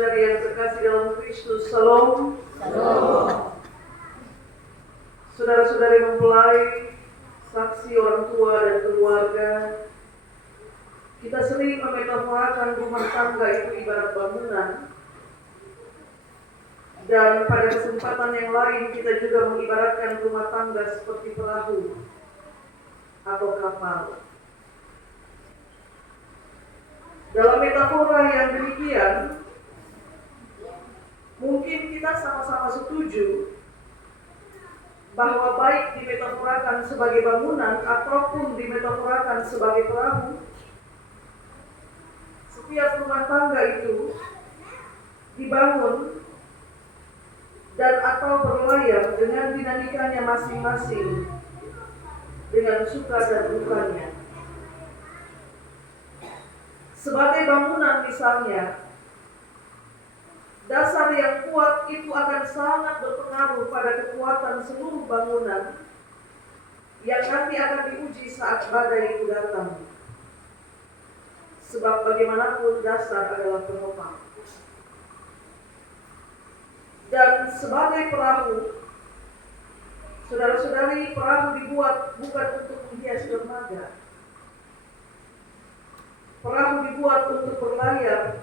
saudara-saudari yang terkasih dalam Kristus, Shalom. Shalom. Saudara-saudari mempelai, saksi orang tua dan keluarga, kita sering memetaforakan rumah tangga itu ibarat bangunan. Dan pada kesempatan yang lain kita juga mengibaratkan rumah tangga seperti perahu atau kapal. Dalam metafora yang demikian, mungkin kita sama-sama setuju bahwa baik dimetaforakan sebagai bangunan ataupun dimetaforakan sebagai perahu, setiap rumah tangga itu dibangun dan atau berlayar dengan dinamikanya masing-masing, dengan suka dan dukanya. Sebagai bangunan misalnya, dasar yang kuat itu akan sangat berpengaruh pada kekuatan seluruh bangunan yang nanti akan diuji saat badai itu datang. Sebab bagaimanapun dasar adalah penopang. Dan sebagai perahu, saudara-saudari, perahu dibuat bukan untuk menghias dermaga. Perahu dibuat untuk berlayar,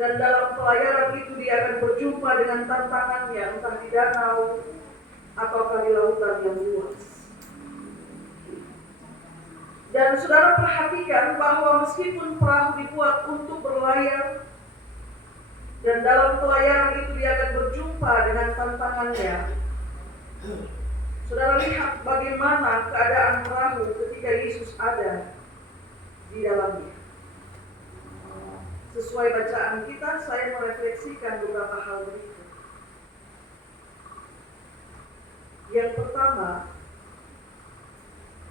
dan dalam pelayaran itu dia akan berjumpa dengan tantangannya, entah di danau ataukah di lautan yang luas. Dan saudara perhatikan bahwa meskipun perahu dibuat untuk berlayar, dan dalam pelayaran itu dia akan berjumpa dengan tantangannya, saudara lihat bagaimana keadaan perahu ketika Yesus ada di dalamnya. Sesuai bacaan kita, saya merefleksikan beberapa hal berikut. Yang pertama,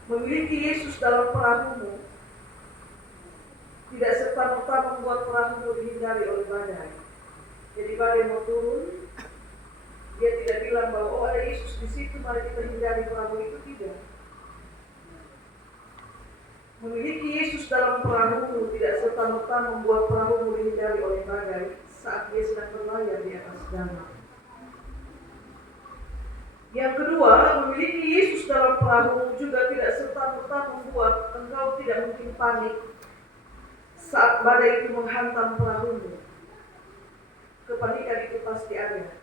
memiliki Yesus dalam perahumu tidak serta-merta membuat perahumu dihindari oleh badai. Jadi badai mau turun, dia tidak bilang bahwa oh ada Yesus di situ, mari kita hindari perahu itu, tidak. Memiliki Yesus dalam perahumu tidak serta-merta membuat perahumu dihindari oleh badai saat dia sedang berlayar di atas danau. Yang kedua, memiliki Yesus dalam perahumu juga tidak serta-merta membuat engkau tidak mungkin panik saat badai itu menghantam perahumu. Kepanikan itu pasti ada,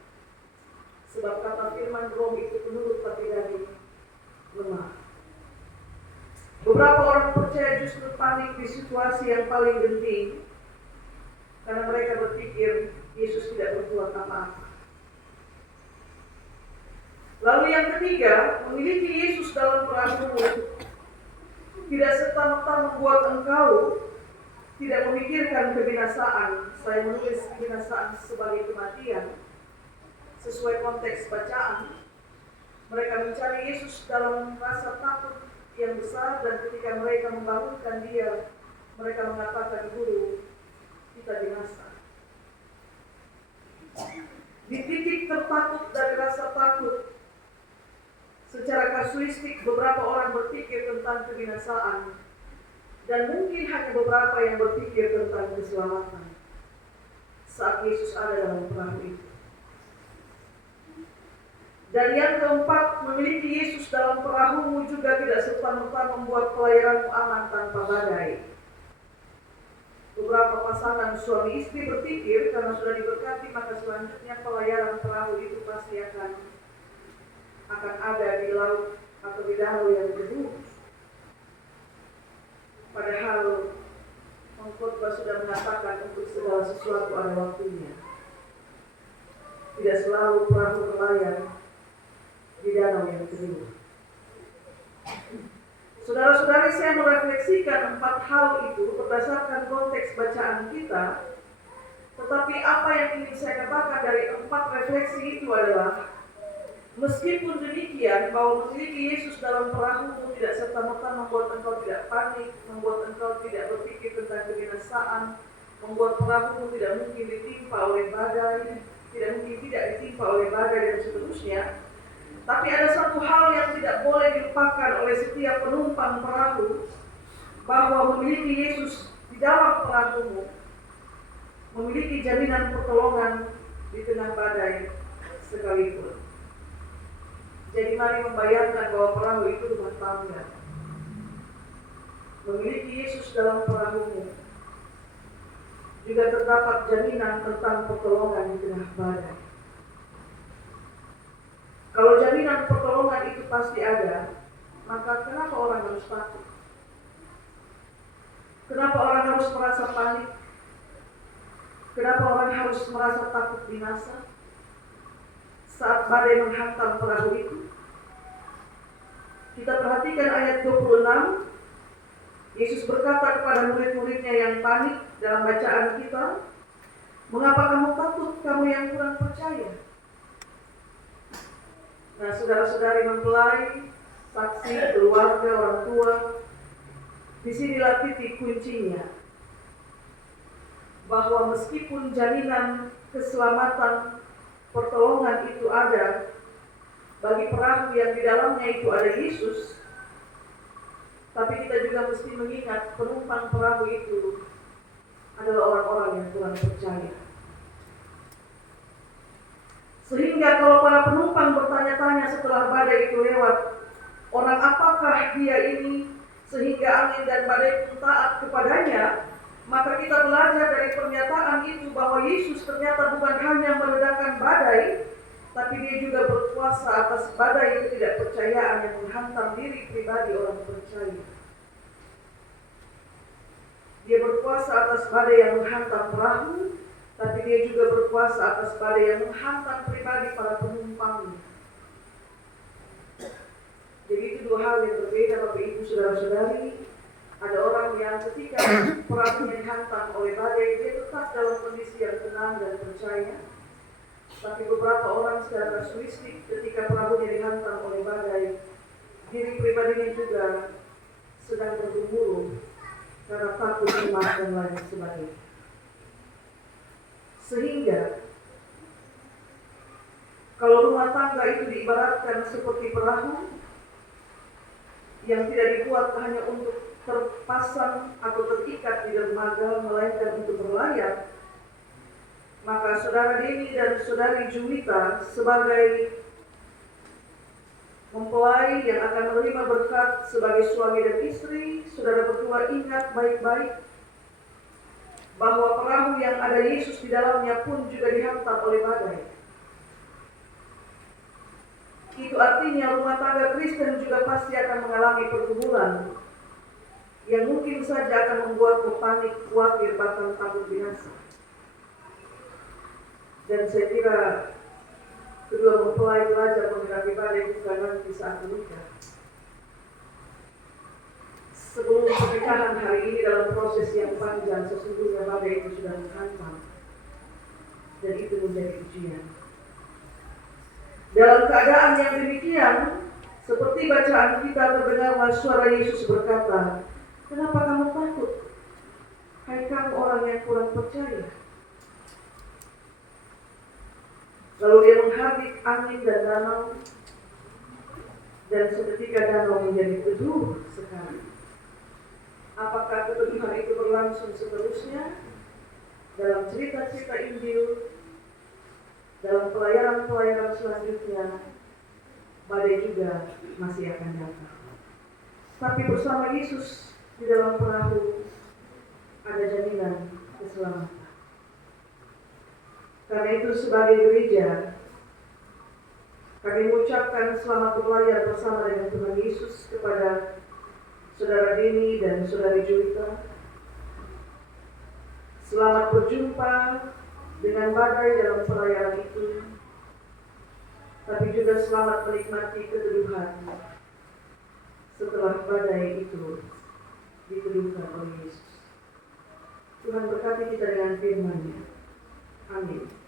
sebab kata firman roh itu penurut tapi daging lemah. Beberapa orang percaya justru panik di situasi yang paling genting karena mereka berpikir Yesus tidak berbuat apa-apa. Lalu yang ketiga, memiliki Yesus dalam perahumu tidak serta-merta membuat engkau tidak memikirkan kebinasaan. Saya menulis kebinasaan sebagai kematian sesuai konteks bacaan. Mereka mencari Yesus dalam rasa takut yang besar, dan ketika mereka membangunkan dia, mereka mengatakan, guru, kita binasa. Di titik tertakut dari rasa takut, secara kasuistik beberapa orang berpikir tentang kebinasaan, dan mungkin hanya beberapa yang berpikir tentang keselamatan saat Yesus ada dalam perahu itu. Dan yang keempat, memiliki Yesus dalam perahumu juga tidak serta-merta membuat pelayaranmu aman tanpa badai. Beberapa pasangan suami istri berpikir karena sudah diberkati maka selanjutnya pelayaran perahu itu pasti akan ada di laut atau di danau yang teduh. Padahal pengkhotbah sudah mengatakan untuk segala sesuatu ada waktunya. Tidak selalu perahu berlayar di danau yang teduh. Saudara-saudari, saya merefleksikan 4 hal itu berdasarkan konteks bacaan kita. Tetapi apa yang ingin saya katakan dari 4 refleksi itu adalah, meskipun demikian, bahwa memiliki Yesus dalam perahumu tidak serta-merta membuat engkau tidak panik, membuat engkau tidak berpikir tentang kebinasaan, membuat perahumu tidak mungkin ditimpa oleh badai, tidak mungkin tidak ditimpa oleh badai dan seterusnya. Tapi ada satu hal yang tidak boleh dilupakan oleh setiap penumpang perahu, bahwa memiliki Yesus di dalam perahumu memiliki jaminan pertolongan di tengah badai sekalipun. Jadi mari membayangkan bahwa perahu itu rumah tangga. Memiliki Yesus dalam perahumu juga terdapat jaminan tentang pertolongan di tengah badai. Kalau jaminan pertolongan itu pasti ada, maka kenapa orang harus takut? Kenapa orang harus merasa panik? Kenapa orang harus merasa takut binasa saat badai menghantam perahu itu? Kita perhatikan ayat 26. Yesus berkata kepada murid-muridnya yang panik dalam bacaan kita, "Mengapa kamu takut, kamu yang kurang percaya?" Nah, saudara-saudari mempelai, saksi, keluarga, orang tua, disinilah titik kuncinya. Bahwa meskipun jaminan keselamatan pertolongan itu ada bagi perahu yang di dalamnya itu ada Yesus, tapi kita juga mesti mengingat penumpang perahu itu adalah orang-orang yang kurang percaya. Sehingga kalau para penumpang bertanya-tanya setelah badai itu lewat, orang apakah dia ini sehingga angin dan badai pun taat kepadanya, maka kita belajar dari pernyataan itu bahwa Yesus ternyata bukan hanya meredakan badai, tapi dia juga berkuasa atas badai ketidakpercayaan yang menghantam diri pribadi orang percaya. Dia berkuasa atas badai yang menghantam perahu, tapi dia juga berkuasa atas badai yang menghantam pribadi para penumpangnya. Jadi itu dua hal yang berbeda, Bapak Ibu Saudara-saudari. Ada orang yang ketika perahunya dihantam oleh badai, dia tetap dalam kondisi yang tenang dan percaya. Tapi beberapa orang secara kasuistik ketika perahunya dihantam oleh badai, diri pribadinya juga sedang bergumul karena takut, cemas dan lain sebagainya. Sehingga kalau rumah tangga itu diibaratkan seperti perahu yang tidak dibuat hanya untuk terpasang atau terikat di dermaga, melainkan untuk berlayar, maka saudara Deni dan saudari Juwita sebagai mempelai yang akan menerima berkat sebagai suami dan istri, saudara berdua ingat baik-baik bahwa perahu yang ada Yesus di dalamnya pun juga dihantam oleh badai. Itu artinya rumah tangga Kristen juga pasti akan mengalami pergumulan yang mungkin saja akan membuatmu panik, khawatir, bahkan takut binasa. Dan saya kira kedua mempelai belajar menghadapi badai bukan nanti saat menikah. Sebelum pernikahan hari ini dalam proses yang panjang, sesungguhnya badai itu sudah menghantam, dan itu menjadi ujian. Dalam keadaan yang demikian, seperti bacaan kita terdengarlah suara Yesus berkata, "Kenapa kamu takut? Hai kamu orang yang kurang percaya." Lalu dia menghardik angin dan danau, dan seketika danau menjadi teduh sekali. Apakah keteduhan itu berlangsung seterusnya? Dalam cerita-cerita Injil, dalam pelayaran-pelayaran selanjutnya, badai juga masih akan datang. Tapi bersama Yesus di dalam perahu ada jaminan keselamatan. Karena itu sebagai gereja, kami mengucapkan selamat berlayar bersama dengan Tuhan Yesus kepada saudara Deni dan saudari Juwita. Selamat berjumpa dengan badai dalam pelayaran itu, tapi juga selamat menikmati keteduhan setelah badai itu diteduhkan oleh Yesus. Tuhan berkati kita dengan firman-Nya. Amin.